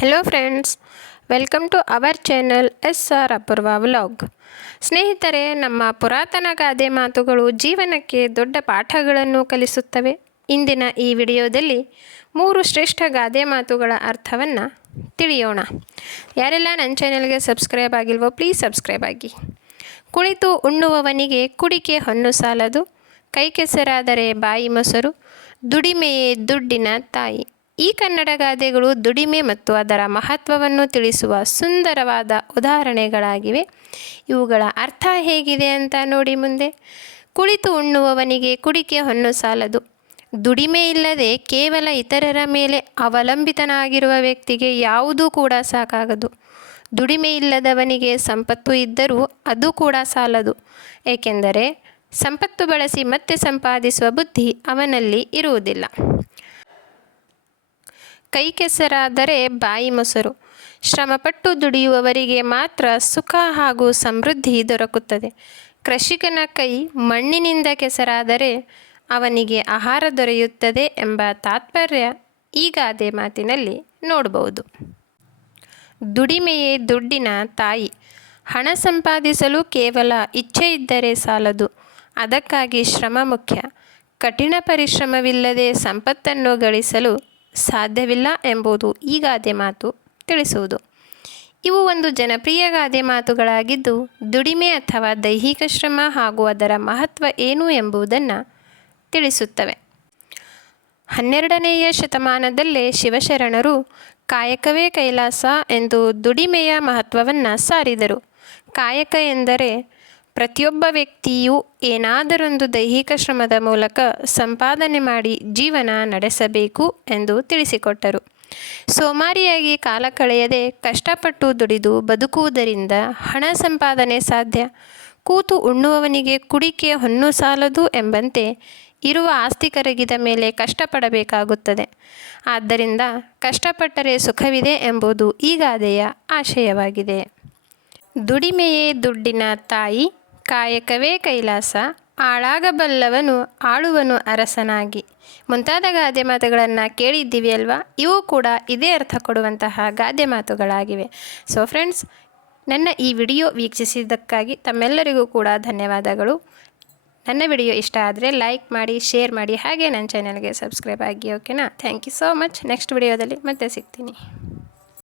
Hello friends, welcome to our channel SR Apoorva vlog. ಸ್ನೇಹಿತರೆ, ನಮ್ಮ ಪುರಾತನ ಗಾದೆ ಮಾತುಗಳು ಜೀವನಕ್ಕೆ ದೊಡ್ಡ ಪಾಠಗಳನ್ನು ಕಲಿಸುತ್ತವೆ. ಇಂದಿನ ಈ ವಿಡಿಯೋದಲ್ಲಿ 3 ಶ್ರೇಷ್ಠ ಗಾದೆ ಮಾತುಗಳ ಅರ್ಥವನ್ನು ತಿಳಿಯೋಣ. ಯಾರೆಲ್ಲ ನನ್ನ ಚಾನಲ್ಗೆ ಸಬ್ಸ್ಕ್ರೈಬ್ ಆಗಿಲ್ವೋ ಪ್ಲೀಸ್ ಸಬ್ಸ್ಕ್ರೈಬ್ ಆಗಿ. ಕುಳಿತು ಉಣ್ಣುವವನಿಗೆ ಕುಡಿಕೆ ಹೊನ್ನು ಸಾಲದು, ಕೈ ಕೆಸರಾದರೆ ಬಾಯಿ ಮೊಸರು, ದುಡಿಮೆಯೇ ದುಡ್ಡಿನ ತಾಯಿ. ಈ ಕನ್ನಡ ಗಾದೆಗಳು ದುಡಿಮೆ ಮತ್ತು ಅದರ ಮಹತ್ವವನ್ನು ತಿಳಿಸುವ ಸುಂದರವಾದ ಉದಾಹರಣೆಗಳಾಗಿವೆ. ಇವುಗಳ ಅರ್ಥ ಹೇಗಿದೆ ಅಂತ ನೋಡಿ ಮುಂದೆ. ಕುಳಿತು ಉಣ್ಣುವವನಿಗೆ ಕುಡಿಕೆ ಹೊನ್ನು ಸಾಲದು. ದುಡಿಮೆ ಇಲ್ಲದೆ ಕೇವಲ ಇತರರ ಮೇಲೆ ಅವಲಂಬಿತನಾಗಿರುವ ವ್ಯಕ್ತಿಗೆ ಯಾವುದೂ ಕೂಡ ಸಾಕಾಗದು. ದುಡಿಮೆ ಇಲ್ಲದವನಿಗೆ ಸಂಪತ್ತು ಇದ್ದರೂ ಅದು ಕೂಡ ಸಾಲದು. ಏಕೆಂದರೆ ಸಂಪತ್ತು ಬಳಸಿ ಮತ್ತೆ ಸಂಪಾದಿಸುವ ಬುದ್ಧಿ ಅವನಲ್ಲಿ ಇರುವುದಿಲ್ಲ. ಕೈ ಕೆಸರಾದರೆ ಬಾಯಿ ಮೊಸರು. ಶ್ರಮಪಟ್ಟು ದುಡಿಯುವವರಿಗೆ ಮಾತ್ರ ಸುಖ ಹಾಗೂ ಸಮೃದ್ಧಿ ದೊರಕುತ್ತದೆ. ಕೃಷಿಕನ ಕೈ ಮಣ್ಣಿನಿಂದ ಕೆಸರಾದರೆ ಅವನಿಗೆ ಆಹಾರ ದೊರೆಯುತ್ತದೆ ಎಂಬ ತಾತ್ಪರ್ಯ ಈ ಗಾದೆ ಮಾತಿನಲ್ಲಿ ನೋಡಬಹುದು. ದುಡಿಮೆಯೇ ದುಡ್ಡಿನ ತಾಯಿ. ಹಣ ಸಂಪಾದಿಸಲು ಕೇವಲ ಇಚ್ಛೆ ಇದ್ದರೆ ಸಾಲದು. ಅದಕ್ಕಾಗಿ ಶ್ರಮ ಮುಖ್ಯ. ಕಠಿಣ ಪರಿಶ್ರಮವಿಲ್ಲದೆ ಸಂಪತ್ತನ್ನು ಗಳಿಸಲು ಸಾಧ್ಯವಿಲ್ಲ ಎಂಬುದು ಈ ಗಾದೆ ಮಾತು ತಿಳಿಸುವುದು. ಇವು ಒಂದು ಜನಪ್ರಿಯ ಗಾದೆ ಮಾತುಗಳಾಗಿದ್ದು, ದುಡಿಮೆ ಅಥವಾ ದೈಹಿಕ ಶ್ರಮ ಹಾಗೂ ಅದರ ಮಹತ್ವ ಏನು ಎಂಬುದನ್ನು ತಿಳಿಸುತ್ತವೆ. 12ನೇಯ ಶತಮಾನದಲ್ಲೇ ಶಿವಶರಣರು ಕಾಯಕವೇ ಕೈಲಾಸ ಎಂದು ದುಡಿಮೆಯ ಮಹತ್ವವನ್ನು ಸಾರಿದರು. ಕಾಯಕ ಎಂದರೆ ಪ್ರತಿಯೊಬ್ಬ ವ್ಯಕ್ತಿಯೂ ಏನಾದರೊಂದು ದೈಹಿಕ ಶ್ರಮದ ಮೂಲಕ ಸಂಪಾದನೆ ಮಾಡಿ ಜೀವನ ನಡೆಸಬೇಕು ಎಂದು ತಿಳಿಸಿಕೊಟ್ಟರು. ಸೋಮಾರಿಯಾಗಿ ಕಾಲ ಕಳೆಯದೆ ಕಷ್ಟಪಟ್ಟು ದುಡಿದು ಬದುಕುವುದರಿಂದ ಹಣ ಸಂಪಾದನೆ ಸಾಧ್ಯ. ಕೂತು ಉಣ್ಣುವವನಿಗೆ ಕುಡಿಕೆ ಹೊನ್ನು ಸಾಲದು ಎಂಬಂತೆ ಇರುವ ಆಸ್ತಿ ಕರಗಿದ ಮೇಲೆ ಕಷ್ಟಪಡಬೇಕಾಗುತ್ತದೆ. ಆದ್ದರಿಂದ ಕಷ್ಟಪಟ್ಟರೆ ಸುಖವಿದೆ ಎಂಬುದು ಈ ಗಾದೆಯ ಆಶಯವಾಗಿದೆ. ದುಡಿಮೆಯೇ ದುಡ್ಡಿನ ತಾಯಿ, ಕಾಯಕವೇ ಕೈಲಾಸ, ಆಳಾಗಬಲ್ಲವನು ಆಳುವನು ಅರಸನಾಗಿ ಮುಂತಾದ ಗಾದೆ ಮಾತುಗಳನ್ನು ಕೇಳಿದ್ದೀವಿ ಅಲ್ವಾ? ಇವು ಕೂಡ ಇದೇ ಅರ್ಥ ಕೊಡುವಂತಹ ಗಾದೆ ಮಾತುಗಳಾಗಿವೆ. ಸೊ ಫ್ರೆಂಡ್ಸ್, ನನ್ನ ಈ ವಿಡಿಯೋ ವೀಕ್ಷಿಸಿದ್ದಕ್ಕಾಗಿ ತಮ್ಮೆಲ್ಲರಿಗೂ ಕೂಡ ಧನ್ಯವಾದಗಳು. ನನ್ನ ವಿಡಿಯೋ ಇಷ್ಟ ಆದರೆ ಲೈಕ್ ಮಾಡಿ, ಶೇರ್ ಮಾಡಿ, ಹಾಗೆ ನನ್ನ ಚಾನಲ್ಗೆ ಸಬ್ಸ್ಕ್ರೈಬ್ ಆಗಿ. ಓಕೆನಾ? Thank you so much. Next ವಿಡಿಯೋದಲ್ಲಿ ಮತ್ತೆ ಸಿಗ್ತೀನಿ.